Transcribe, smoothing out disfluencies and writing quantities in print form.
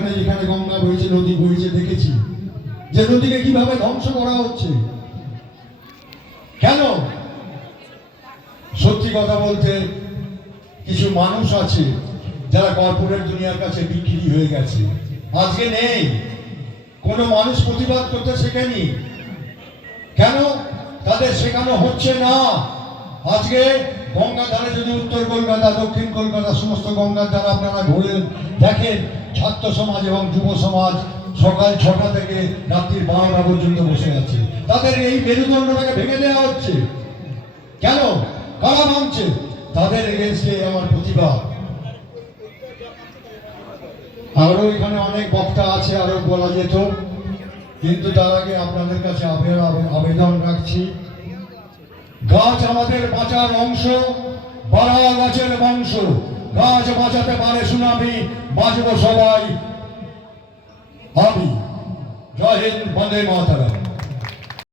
এখানে যেখানে গঙ্গা বইছে, নদী বইছে, দেখেছি যে নদীকে কিভাবে ধ্বংস করা হচ্ছে। কেন? সত্যি কথা বলতে কিছু মানুষ আছে যারা কর্পোরেট দুনিয়ার কাছে বিক্রি হয়ে গেছে, আজকে নেই। কোনো মানুষ প্রতিবাদ করতে শেখেনি। কেন? তাদের শেখানো হচ্ছে না। আজকে গঙ্গার ধারে যদি উত্তর কলকাতা, দক্ষিণ কলকাতা সমস্ত গঙ্গার ধারে আপনারা ঘুরে দেখেন, ছাত্র সমাজ এবং যুব সমাজ সকাল 6টা থেকে রাত্রি 12টা পর্যন্ত বসে আছে। তাদের এই মেরুদণ্ডটাকে ভেঙে দেওয়া হচ্ছে। কেন? কারা ভাঙছে? তাদের এগেন্স্টে আমার প্রতিবাদ। আরো এখানে অনেক বক্তা আছে, আরো বলা যেত, কিন্তু তার আগে আপনাদের কাছে আবেদন রাখছি, গাছ আমাদের বাঁচার অংশ, বাড়া গাছের বংশ। গাছ বাঁচাতে পারে সুনামি, বাঁচবো সবাই আমি। জয় হিন্দ, বন্দে মাতরম।